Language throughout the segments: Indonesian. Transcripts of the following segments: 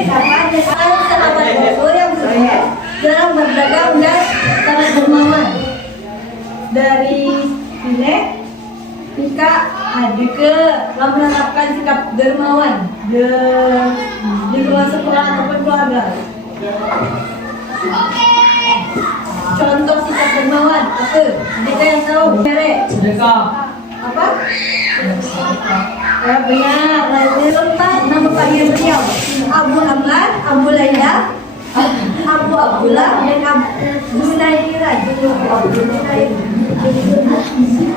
bin Affan adalah sahabat Rasul yang sukses dalam berdagang dan sangat dermawan. Dari sini Mika Adike telah menerapkan sikap dermawan di luar sekolah ataupun keluarga. Contoh sikap dermawan apa? Adike yang tahu? Sedekah. Apa? Ya benar. Lalu lepas nama panggil beliau Abu Ahmad, Abu Laila, Abu Abdullah dan Abu Nairah.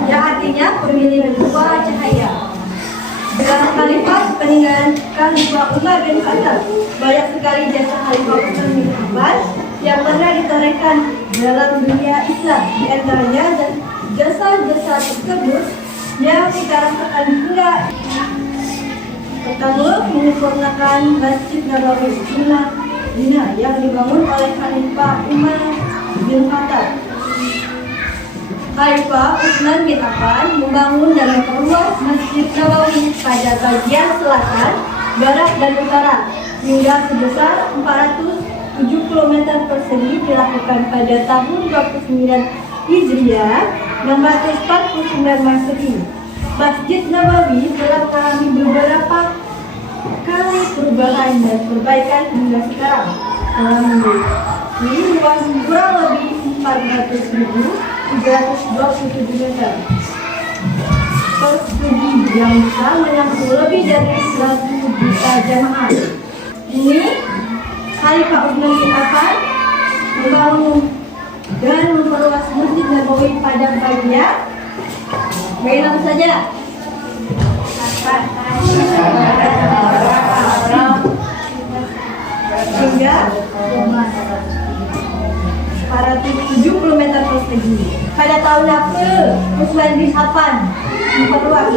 Yang artinya pemilik dua cahaya. Dalam khalifah peninggalan Khalifah Umar bin Khattab, banyak sekali jasa Khalifah Umar bin Affan yang pernah ditorehkan dalam dunia Islam. Di antaranya jasa-jasa tersebut yang dikarenakan hingga pertama menyempurnakan Masjid Nabawi Madinah yang dibangun oleh Khalifah Umar bin Khattab. Khalifah Utsman bin Affan membangun dan memperluas Masjid Nabawi pada bagian selatan, barat dan utara hingga sebesar 470 meter persegi, dilakukan pada tahun 29 Hijriah 649 Masehi. Masjid Nabawi telah mengalami beberapa kali perubahan dan perbaikan hingga sekarang. Telah memiliki luas kurang lebih 400.327 meter persegi yang bisa menampung lebih dari 100 juta jamaah. Ini Khalifah Utsman bin Affan membangun dan memperluas Masjid Nabawi pada bagian apa saja? Hingga 470 meter persegi. Pada tahun apa Utsman bin Affan memperluas?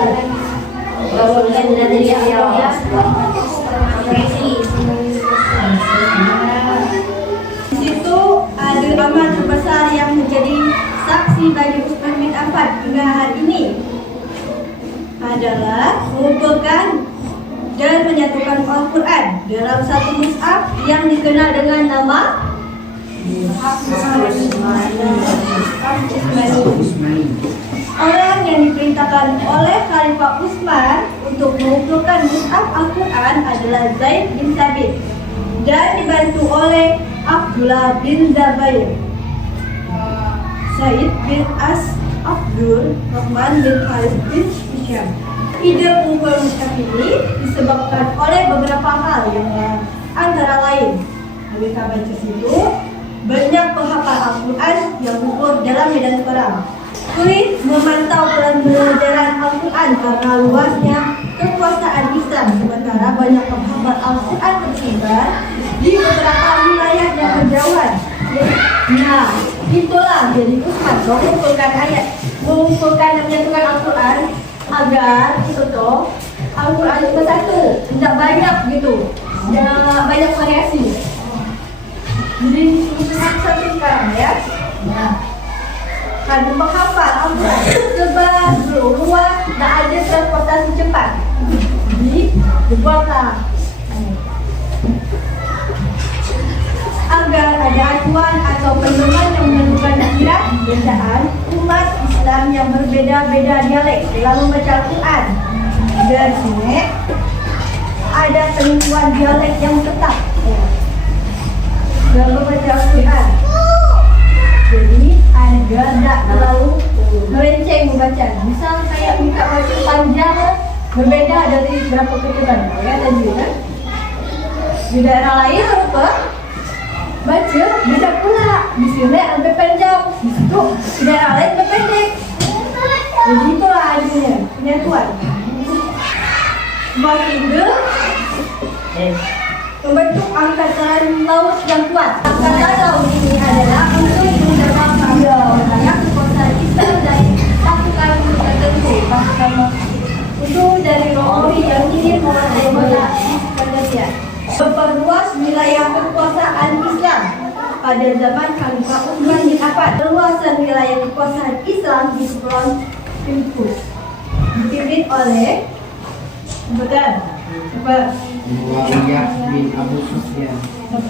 Di situ ada amal terbesar yang menjadi saksi bagi Utsman bin Affan hingga hari ini adalah mengumpulkan dan menyatukan Al-Quran dalam satu mushaf yang dikenal dengan nama Orang yang diperintahkan oleh Khalifah Utsman untuk mengumpulkan mushaf Al-Quran adalah Zaid bin Thabit dan dibantu oleh Abdullah bin Zubair, Said bin Abdul Rahman bin Khalid bin Hisham. Ide pengumpul mushaf ini disebabkan oleh beberapa hal yang antara lain mereka baca situ banyak penghafal Al-Quran yang gugur dalam medan perang. Sulit memantau pelajaran Al-Quran karena luasnya kekuasaan Islam, sementara banyak penghafal Al-Quran tersebar di beberapa wilayah dan berjauhan. Nah, itulah jadi Utsman mengumpulkan mengumpulkan dan menyatukan Al-Quran agar contoh Al-Quran itu satu, tidak banyak gitu, tidak banyak variasi. Jadi satu sekarang ya. Nah, kan menghafal Al-Quran sebar luas, tidak ada transportasi cepat. Dibuatlah agar ada acuan atau pedoman yang menentukan akhirat bacaan umat Islam yang berbeda-beda dialek dalam membaca Al-Quran. Dari sini ada penentuan dialek yang tetap dalam membaca Al-Quran. Jadi agar tidak terlalu melenceng membaca. Misal saya minta baca panjang berbeda dari berapa keturunan ya tadi kan. Di daerah lain apa? Baca beda pula. Di sini lebih panjang, di situ di daerah lain lebih pendek. Jadi itulah adanya penyatuan. Bagian membentuk angkatan laut yang kuat. Angkatan laut ini adalah untuk menjawab banyak kekuasaan Islam dari pasukan tertentu. Itu dari Romawi yang ingin menguasai Indonesia. Memperluas wilayah kekuasaan Islam pada zaman Khalifah Utsman bin Affan. Perluasan wilayah kekuasaan Islam di Kepulauan Pimpus dipimpin oleh Muawiyah bin Abu Sufyan.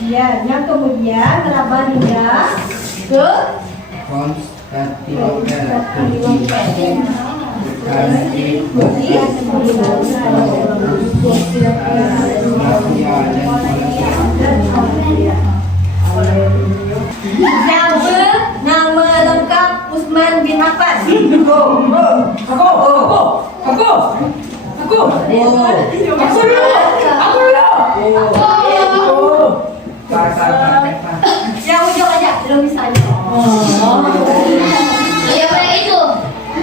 Yang kemudian merambah hingga ke Konstantinopel. Nama lengkap Utsman bin Affan. Yang ujung aja, belum bisa aja. Yang mana itu?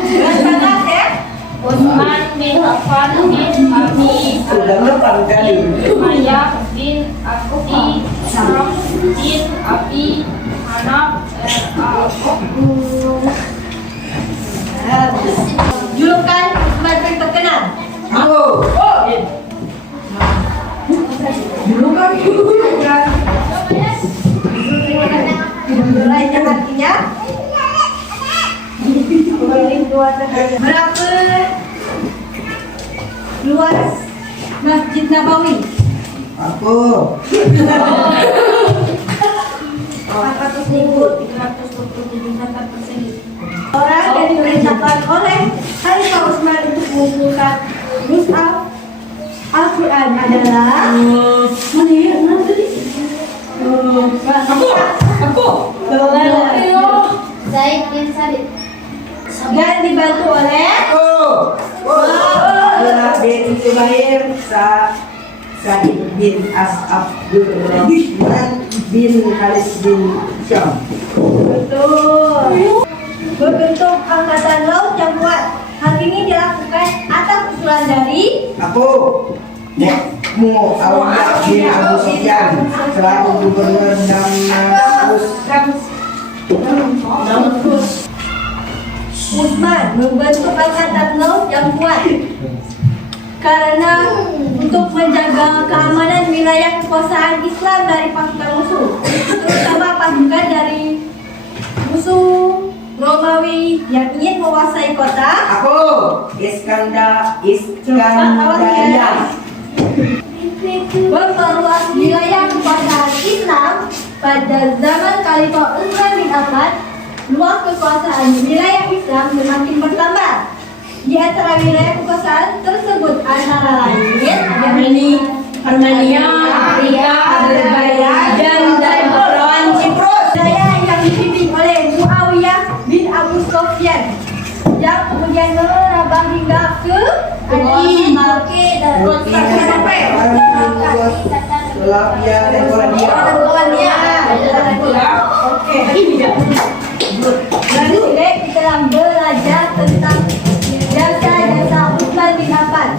Jelas banget ya. Utsman bin Affan bin Abi Sudah depan kali. Umayyah bin Abdi Syaraf bin Abi Hanaf Julukan Utsman paling terkenal. Lainnya artinya berapa luas Masjid Nabawi? Aku 400.327 meter persegi. Orang yang diperintahkan oleh Khalifah Utsman untuk mengumpulkan mushaf Al-Quran adalah mana ya? Mana tadi? Zaid bin Sabit. Dan dibantu oleh Abdullah bin Zubair, Sa'id bin Abdurrahman bin Haris bin Syam. betul berbentuk angkatan laut yang kuat. Hal ini dilakukan atas usulan dari Aku Muawiyah bin Abu Sufyan selaku gubernur Damaskus. Utsman membentuk angkatan laut yang kuat karena untuk menjaga keamanan wilayah kekuasaan Islam dari pasukan musuh, terutama pasukan dari musuh Romawi yang ingin menguasai kota. Aku Iskandar. Memperluas wilayah kekuasaan Islam pada zaman Khalifah Utsman bin Affan. Luas kekuasaan wilayah Islam semakin bertambah. Di antara wilayah kekuasaan tersebut antara lain Armenia, Afrika, Azerbaijan, dan Kepulauan Siprus. Wilayah yang dipimpin oleh Muawiyah bin Abu Sufyan yang kemudian merambah hingga ke Turki dan Slavia dan Polandia. Oke. Lalu kita akan belajar tentang jasa-jasa Utsman bin Affan.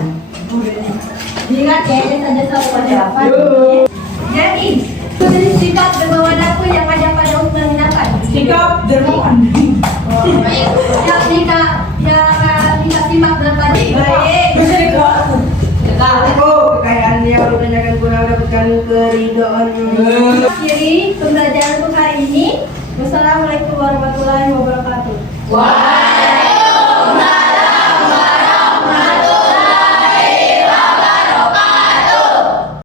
Ingat ya, jasa-jasa Utsman bin Affan. Jadi, sikap dermawan apa yang ada pada Utsman bin Affan? Sikap dermawan. Yang kita simak berapa detik? Baik. Aku kekayaan yang menandakan guna mendapatkan keridhaan. Akhiri pembelajaran untuk hari ini. Wassalamualaikum warahmatullahi wabarakatuh.